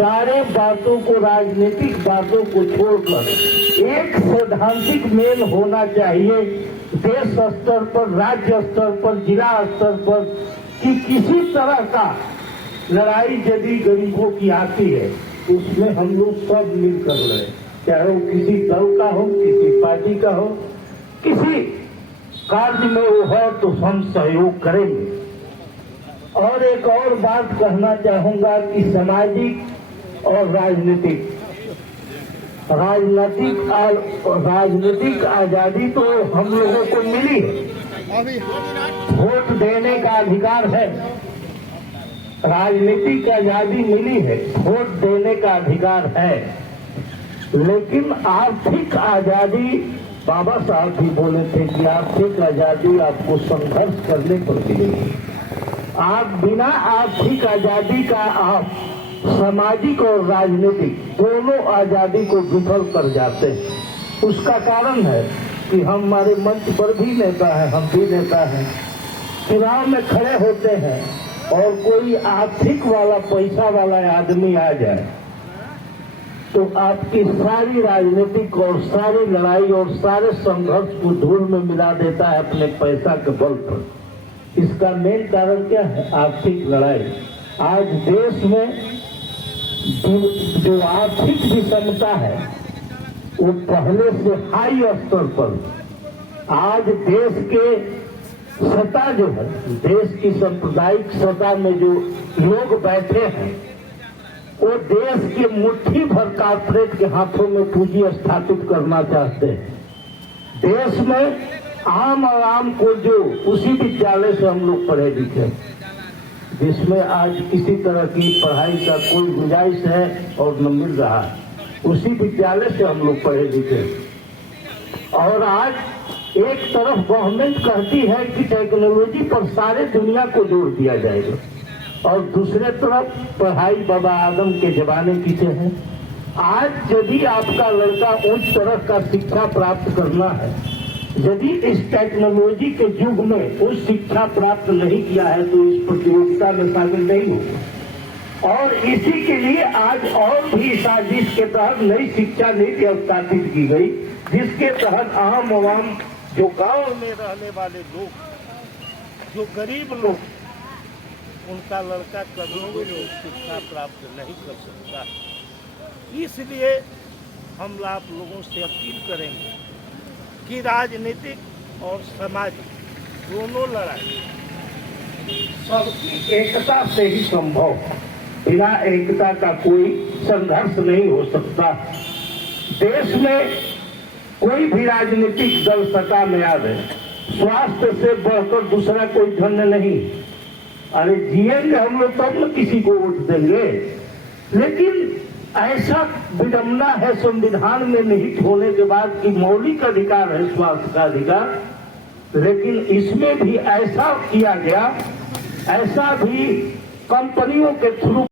सारे बातों को, राजनीतिक बातों को छोड़कर एक सैद्धांतिक मेल होना चाहिए देश स्तर पर, राज्य स्तर पर, जिला स्तर पर, कि किसी तरह का लड़ाई यदि गरीबों की आती है उसमें हम लोग सब मिलकर लड़े, चाहे वो किसी दल का हो, किसी पार्टी का हो, किसी कार्य में वो है तो हम सहयोग करेंगे। और एक और बात कहना चाहूंगा कि सामाजिक और राजनीतिक आजादी तो हम लोगों को मिली है, वोट देने का अधिकार है, राजनीतिक आजादी मिली है, वोट देने का अधिकार है, लेकिन आर्थिक आजादी, बाबा साहब भी बोले थे कि आर्थिक आजादी आपको संघर्ष करने पर मिलेगी। आप बिना आर्थिक आजादी का आप सामाजिक और राजनीतिक दोनों आजादी को विफल कर जाते हैं। उसका कारण है कि हमारे मंच पर भी नेता है, हम भी नेता हैं, चुनाव में खड़े होते हैं और कोई आर्थिक वाला, पैसा वाला आदमी आ जाए तो आपकी सारी राजनीतिक और सारी लड़ाई और सारे संघर्ष को धूल में मिला देता है अपने पैसा के बल पर। इसका मेन कारण क्या है? आर्थिक लड़ाई। आज देश में जो आर्थिक विषमता है वो पहले से हाई स्तर पर, आज देश के सत्ता जो है, देश की सांप्रदायिक सत्ता में जो लोग बैठे हैं वो देश के मुट्ठी भर कॉर्पोरेट के हाथों में पूंजी स्थापित करना चाहते हैं। देश में आम आराम को, जो उसी विद्यालय से हम लोग पढ़े लिखे, जिसमें आज किसी तरह की पढ़ाई का कोई गुंजाइश है और न मिल रहा है, उसी विद्यालय से हम लोग पढ़े लिखे। और आज एक तरफ गवर्नमेंट कहती है कि टेक्नोलॉजी पर सारे दुनिया को जोड़ दिया जाएगा, और दूसरे तरफ पढ़ाई बाबा आदम के जमाने की से है। आज यदि आपका लड़का उच्च तरह का शिक्षा प्राप्त करना है, यदि इस टेक्नोलॉजी के युग में उच्च शिक्षा प्राप्त नहीं किया है तो इस प्रतियोगिता में शामिल नहीं हो। और इसी के लिए आज और भी साजिश के तहत नई शिक्षा नीति स्थापित की गई, जिसके तहत आम आवाम, जो गांव में रहने वाले लोग, जो गरीब लोग, उनका लड़का कभी भी शिक्षा प्राप्त नहीं कर सकता। इसलिए हम आप लोगों से अपील करेंगे कि राजनीतिक और सामाजिक दोनों लड़ाई सबकी एकता से ही संभव, बिना एकता का कोई संघर्ष नहीं हो सकता। देश में कोई भी राजनीतिक दल सत्ता में आ गए, स्वास्थ्य से बढ़कर दूसरा कोई धन नहीं। अरे जिएंगे हम लोग तब न किसी को वोट देंगे, लेकिन ऐसा विडंबना है संविधान में निहित होने के बाद कि मौलिक अधिकार है स्वास्थ्य का अधिकार, लेकिन इसमें भी ऐसा किया गया, ऐसा भी कंपनियों के थ्रू